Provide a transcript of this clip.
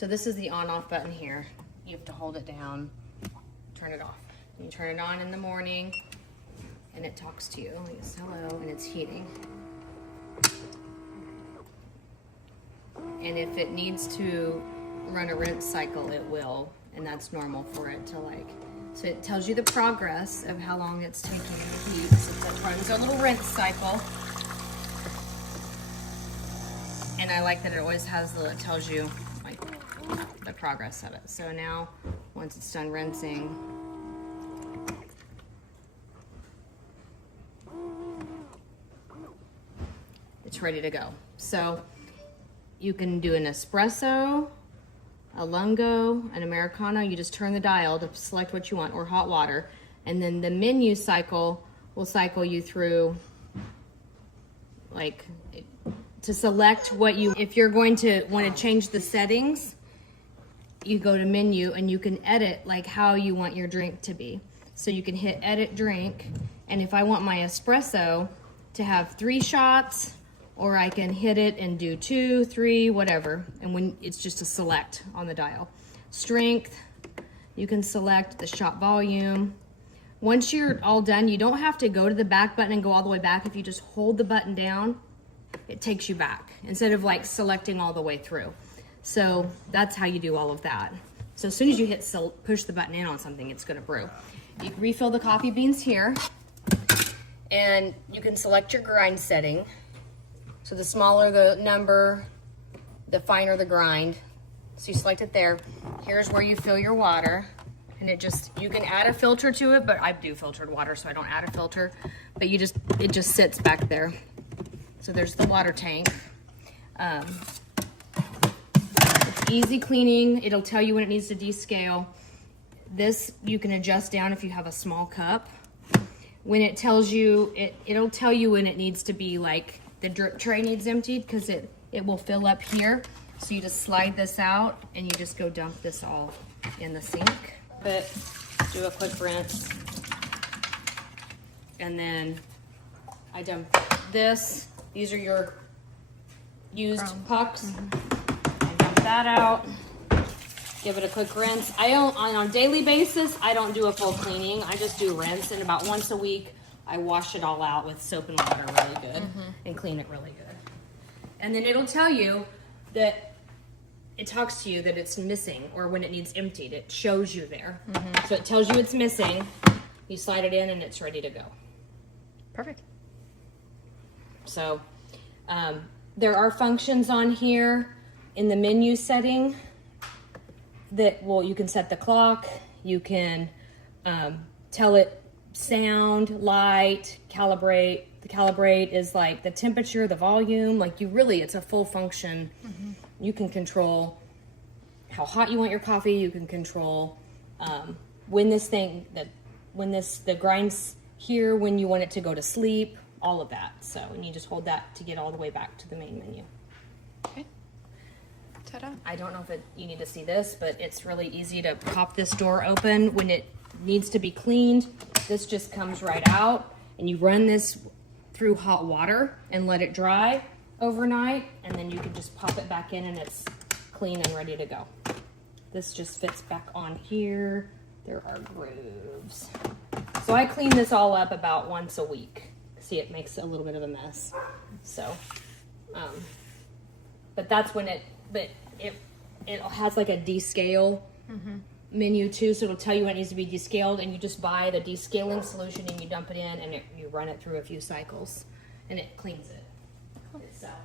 So this is the on-off button here. You have to hold it down, turn it off. You turn it on in the morning, and it talks to you. It's hello, and it's heating. And if it needs to run a rinse cycle, it will, and that's normal for it to like. So it tells you the progress of how long it's taking to heat. So it runs a little rinse cycle. And I like that it always has it tells you like the progress of it. So now, once it's done rinsing, it's ready to go. So you can do an espresso, a lungo, an Americano. You just turn the dial to select what you want, or hot water. And then the menu cycle will cycle you through like to select what you, if you're going to want to change the settings, you go to menu and you can edit like how you want your drink to be. So you can hit edit drink, and if I want my espresso to have 3 shots, or I can hit it and do 2, 3, whatever. And when it's just a select on the dial. Strength, you can select the shot volume. Once you're all done, you don't have to go to the back button and go all the way back. If you just hold the button down, it takes you back instead of like selecting all the way through. So that's how you do all of that. So as soon as you hit push the button in on something, it's gonna brew. You can refill the coffee beans here, and you can select your grind setting. So the smaller the number, the finer the grind. So you select it there. Here's where you fill your water. And it just, you can add a filter to it, but I do filtered water, so I don't add a filter. But it just sits back there. So there's the water tank. It's easy cleaning. It'll tell you when it needs to descale. This you can adjust down if you have a small cup. When it tells you, it'll tell you when it needs to be like, the drip tray needs emptied, because it will fill up here. So you just slide this out and you just go dump this all in the sink. But do a quick rinse. And then I dump this. These are your used pucks. I dump that out. Give it a quick rinse. On a daily basis, I don't do a full cleaning. I just do rinse, and about once a week, I wash it all out with soap and water really good and clean it really good. And then it'll tell you that it talks to you that it's missing, or when it needs emptied, it shows you there. So it tells you it's missing. You slide it in and it's ready to go. Perfect. So there are functions on here in the menu setting that, well, you can set the clock, you can tell it sound, light, calibrate. The calibrate is like the temperature, the volume, like it's a full function. You can control how hot you want your coffee. You can control when the grind's here, when you want it to go to sleep, all of that. So, and you just hold that to get all the way back to the main menu. Okay. Ta-da. I don't know if you need to see this, but it's really easy to pop this door open when it needs to be cleaned. This just comes right out, and you run this through hot water and let it dry overnight, and then you can just pop it back in and it's clean and ready to go. This just fits back on here. There are grooves. So I clean this all up about once a week. See, it makes a little bit of a mess. So, but that's when it has like a descale menu too, so it'll tell you when it needs to be descaled, and you just buy the descaling solution and you dump it in, and you run it through a few cycles, and it cleans it itself.